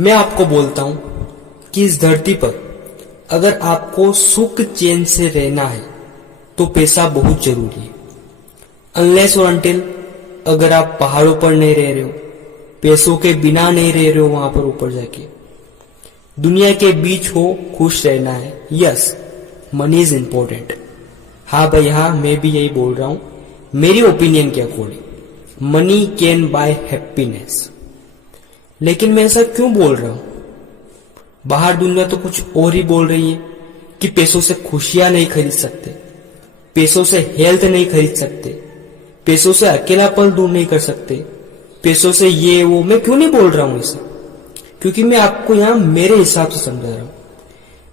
मैं आपको बोलता हूं कि इस धरती पर अगर आपको सुख चैन से रहना है तो पैसा बहुत जरूरी है। अनलेस और अनटिल अगर आप पहाड़ों पर नहीं रह रहे हो, पैसों के बिना नहीं रह रहे हो, वहां पर ऊपर जाके दुनिया के बीच हो, खुश रहना है। Yes, money is important. हाँ भाई हाँ, मैं भी यही बोल रहा हूं। मेरी ओपिनियन के according money can buy happiness. लेकिन मैं ऐसा क्यों बोल रहा हूं? बाहर दुनिया तो कुछ और ही बोल रही है कि पैसों से खुशियां नहीं खरीद सकते, पैसों से हेल्थ नहीं खरीद सकते, पैसों से अकेलापन दूर नहीं कर सकते, पैसों से ये वो। मैं क्यों नहीं बोल रहा हूं इसे? क्योंकि मैं आपको यहां मेरे हिसाब से समझा रहा हूं।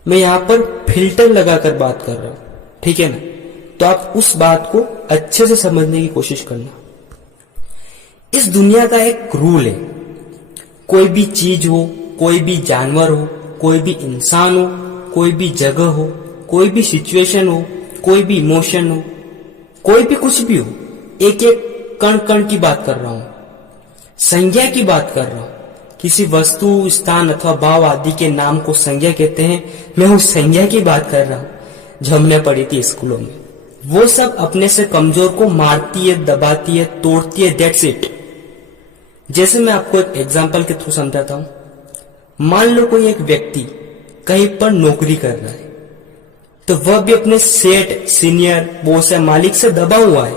मैं यहां पर फिल्टर लगाकर बात कर रहा हूं, ठीक है ना? तो आप उस बात को अच्छे से समझने की कोशिश करना। इस दुनिया का एक रूल है, कोई भी चीज हो, कोई भी जानवर हो, कोई भी इंसान हो, कोई भी जगह हो, कोई भी सिचुएशन हो, कोई भी इमोशन हो, कोई भी कुछ भी हो, एक एक कण कण की बात कर रहा हूं, संज्ञा की बात कर रहा हूं। किसी वस्तु, स्थान अथवा भाव आदि के नाम को संज्ञा कहते हैं। मैं उस संज्ञा की बात कर रहा हूं जो हमने पढ़ी थी स्कूलों में। वो सब अपने से कमजोर को मारती है, दबाती है, तोड़ती है। That's it. जैसे मैं आपको एक एग्जांपल के थ्रू समझाता हूं। मान लो कोई एक व्यक्ति कहीं पर नौकरी कर रहा है, तो वह भी अपने सेठ, सीनियर, बॉस या मालिक से दबा हुआ है।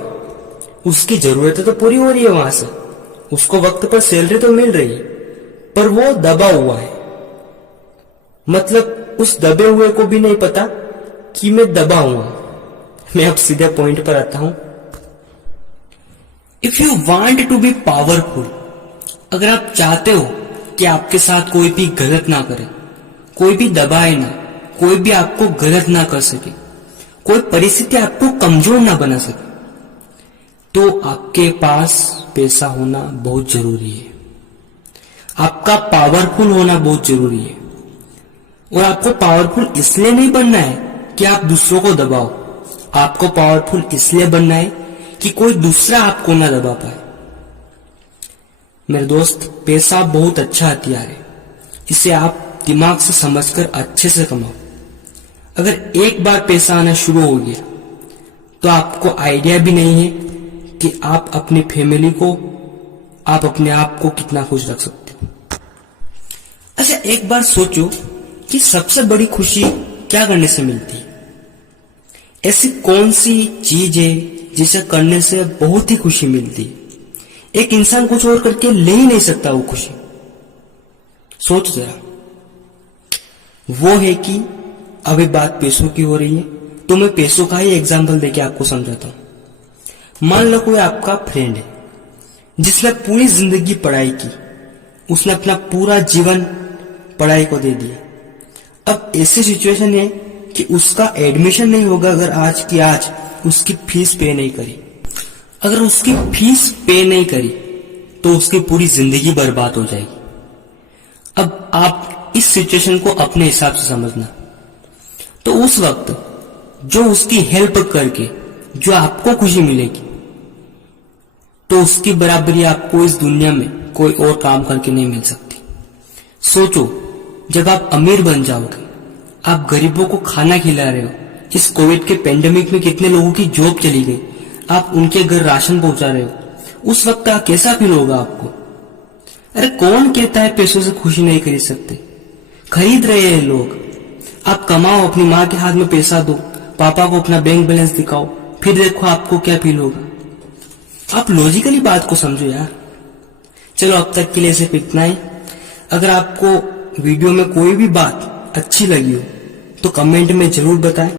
उसकी जरूरतें तो पूरी हो रही है वहां से, उसको वक्त पर सैलरी तो मिल रही है, पर वो दबा हुआ है। मतलब उस दबे हुए को भी नहीं पता कि मैं दबा हुआ। मैं अब सीधे पॉइंट पर आता हूं। If you want to be powerful, अगर आप चाहते हो कि आपके साथ कोई भी गलत ना करे, कोई भी दबाए ना, कोई भी आपको गलत ना कर सके, कोई परिस्थिति आपको कमजोर ना बना सके, तो आपके पास पैसा होना बहुत जरूरी है। आपका पावरफुल होना बहुत जरूरी है। और आपको पावरफुल इसलिए नहीं बनना है कि आप दूसरों को दबाओ। आपको पावरफुल इसलिए बनना है कि कोई दूसरा आपको ना दबा पाए। मेरे दोस्त, पैसा बहुत अच्छा हथियार है। इसे आप दिमाग से समझकर अच्छे से कमाओ। अगर एक बार पैसा आना शुरू हो गया तो आपको आइडिया भी नहीं है कि आप अपनी फैमिली को, आप अपने आप को कितना खुश रख सकते हो। अच्छा, एक बार सोचो कि सबसे बड़ी खुशी क्या करने से मिलती है? ऐसी कौन सी चीज है जिसे करने से बहुत ही खुशी मिलती है? एक इंसान कुछ और करके ले ही नहीं सकता वो खुशी। सोच जरा। वो है कि अभी बात पैसों की हो रही है, तो मैं पैसों का ही एग्जांपल देके आपको समझाता हूं। मान लो कोई आपका फ्रेंड है जिसने पूरी जिंदगी पढ़ाई की, उसने अपना पूरा जीवन पढ़ाई को दे दिया। अब ऐसी सिचुएशन है कि उसका एडमिशन नहीं होगा अगर आज की आज उसकी फीस पे नहीं करी। अगर उसकी फीस पे नहीं करी तो उसकी पूरी जिंदगी बर्बाद हो जाएगी। अब आप इस सिचुएशन को अपने हिसाब से समझना। तो उस वक्त जो उसकी हेल्प करके जो आपको खुशी मिलेगी, तो उसकी बराबरी आपको इस दुनिया में कोई और काम करके नहीं मिल सकती। सोचो, जब आप अमीर बन जाओगे, आप गरीबों को खाना खिला रहे हो। इस कोविड के पेंडेमिक में कितने लोगों की जॉब चली गई, आप उनके घर राशन पहुंचा रहे हो। उस वक्त कैसा फील होगा आपको? अरे कौन कहता है पैसों से खुशी नहीं खरीद सकते? खरीद रहे हैं लोग। आप कमाओ, अपनी माँ के हाथ में पैसा दो, पापा को अपना बैंक बैलेंस दिखाओ, फिर देखो आपको क्या फील होगा। आप लॉजिकली बात को समझो यार। चलो, अब तक के लिए सिर्फ इतना ही। अगर आपको वीडियो में कोई भी बात अच्छी लगी हो तो कमेंट में जरूर बताएं।